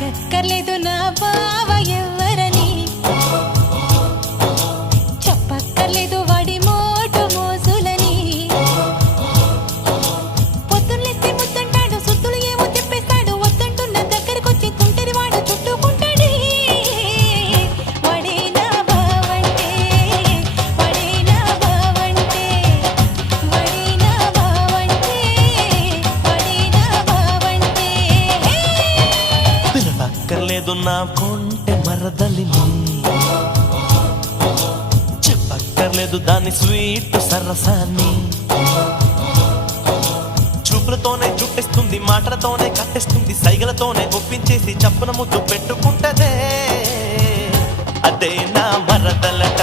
అడగక్కర్లేదు నా బావ ఎవ్వరని, చెప్పక్కర్లేదు వాడి మోటు మోజులని. పొద్దున్నేస్తే ముద్దంటాడు, సుత్తులు ఏమో తిప్పేస్తాడు, వద్దంటున్న దగ్గరకొచ్చి తుంటరి వాడు చుట్టుకుంటాడే. వాడే నా బావంటే, వాడే నా బావంటే, వాడే నా బావంటే, వాడే నా బావంటే. పిలవక్కర్లేదు నా కొంటె మరదలిని, చెప్పక్కర్లేదు దాని స్వీట్ సరసాన్ని. చూపులతోనే చుట్టిస్తుంది, మాటలతోనే కట్టేస్తుంది, సైగలతోనే ఒప్పించేసి చప్పున ముద్దు పెట్టుకుంటదే. అదే నా మరదలట.